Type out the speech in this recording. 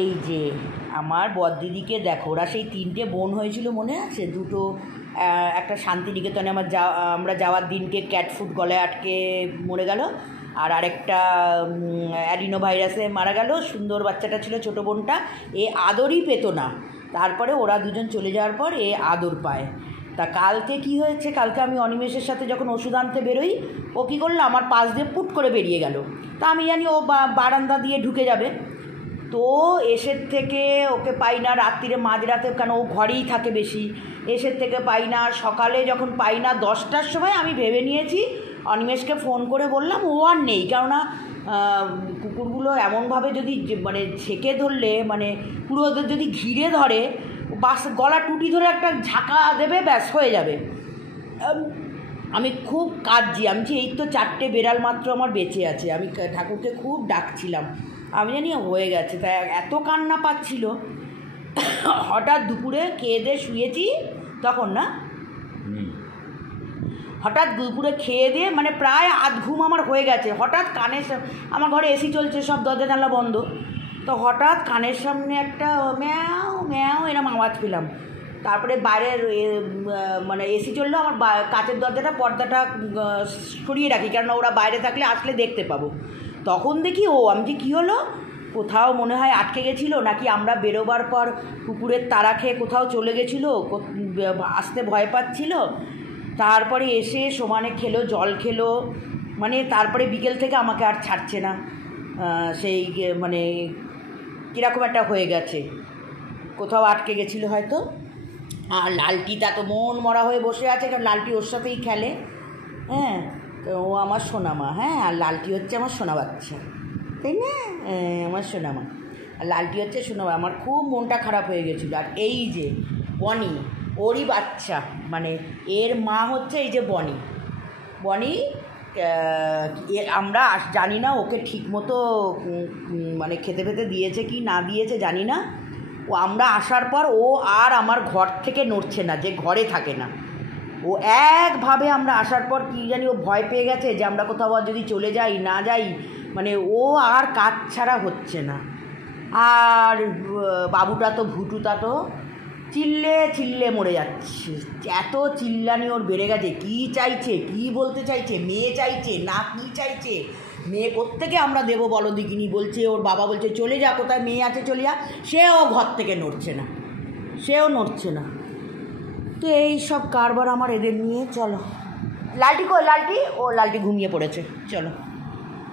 এই যে আমার বড়দিদিকে দেখো, ওরা সেই 3টে বোন হয়েছিল মনে আছে? দুটো একটা শান্তিনিকেতনে আমরা যাওয়ার দিনকে ক্যাট ফুড গলায় আটকে মরে গেল, আর আরেকটা অ্যাডিনো ভাইরাসে মারা গেল। সুন্দর বাচ্চাটা ছিল, ছোটো বোনটা, এ আদরই পেতো না। তারপরে ওরা দুজন চলে যাওয়ার পর এ আদর পায়। তা কালকে কি হয়েছে, কালকে আমি অনিমেষের সাথে যখন ওষুধ আনতে বেরোই, ও কী করলো, আমার পাশ দিয়ে পুট করে বেরিয়ে গেল। তা আমি জানি ও বারান্দা দিয়ে ঢুকে যাবে, তো এসের থেকে ওকে পাই না। রাত্রিরে মাঝরাতে, কেন ও ঘরেই থাকে বেশি, এসের থেকে পাই না। সকালে যখন পাই না 10টার সময়, আমি ভেবে নিয়েছি, অনিমেষকে ফোন করে বললাম ও আর নেই। কেননা কুকুরগুলো এমনভাবে যদি মানে ছেঁকে ধরলে, মানে পুরো ওদের যদি ঘিরে ধরে, বাস গলা টুটি ধরে একটা ঝাঁকা দেবে, ব্যাস হয়ে যাবে। আমি খুব কাঁদছি, আমি এই তো 4টে বেড়াল মাত্র আমার বেঁচে আছে। আমি ঠাকুরকে খুব ডাকছিলাম, আমি জানি হয়ে গেছে। তাই এত কান্না পাচ্ছিল। হঠাৎ দুপুরে খেয়ে দিয়ে শুয়েছি তখন, না হঠাৎ দুপুরে খেয়ে দিয়ে মানে প্রায় আধ ঘুম আমার হয়ে গেছে, হঠাৎ কানের, আমার ঘরে এসি চলছে, সব দরজা জানলা বন্ধ, তো হঠাৎ কানের সামনে একটা ম্যাও ম্যাও এরম আওয়াজ পেলাম। তারপরে বাইরের মানে এসি চললো, আমার কাচের দরজাটা পর্দাটা সরিয়ে রাখি, কেননা ওরা বাইরে থাকলে আসলে দেখতে পাবো। তখন দেখি আমি যে কী হলো, কোথাও মনে হয় আটকে গেছিলো, নাকি আমরা বেরোবার পর কুকুরের তাড়া খেয়ে কোথাও চলে গেছিলো, আসতে ভয় পাচ্ছিল। তারপরে এসে সমানে খেলো, জল খেলো, মানে তারপরে বিকেল থেকে আমাকে আর ছাড়ছে না। সেই মানে কীরকম একটা হয়ে গেছে, কোথাও আটকে গেছিলো হয়তো। আর লালটিটা তো মন মরা হয়ে বসে আছে, কারণ লালটি ওর সাথেই খেলে। হ্যাঁ, তো ও আমার সোনামা। হ্যাঁ, আর লালটি হচ্ছে আমার সোনা বাচ্চা, তাই না? আমার সোনামা, আর লালটি হচ্ছে সোনামা। আমার খুব মনটা খারাপ হয়ে গেছিলো। আর এই যে বনি, ওরই বাচ্চা, মানে এর মা হচ্ছে এই যে বনি। আমরা জানি না ওকে ঠিকমতো মানে খেতে ফেতে দিয়েছে কি না দিয়েছে জানি না। আমরা আসার পর ও আর আমার ঘর থেকে নড়ছে না, যে ঘরে থাকে না। ও একভাবে আমরা আসার পর কী জানি ও ভয় পেয়ে গেছে যে আমরা কোথাও যদি চলে যাই না যাই, মানে ও আর কাজ ছাড়া হচ্ছে না। আর বাবুটা তো, ভুটুটা তো চিল্লে চিল্লে মরে যাচ্ছে। এত চিল্লানি ওর বেড়ে গেছে। কী চাইছে, কী বলতে চাইছে, মেয়ে চাইছে না কী চাইছে, মেয়ে কোত্থেকে আমরা দেবো বলো দিকিনি। বলছে ওর বাবা বলছে চলে যা, কোথায় মেয়ে আছে চলে যা, সেও ঘর থেকে নড়ছে না, সেও নড়ছে না। তো এই সব কারবার আমার এদের নিয়ে। চলো, লালটি কই, লালটি ঘুমিয়ে পড়েছে, চলো।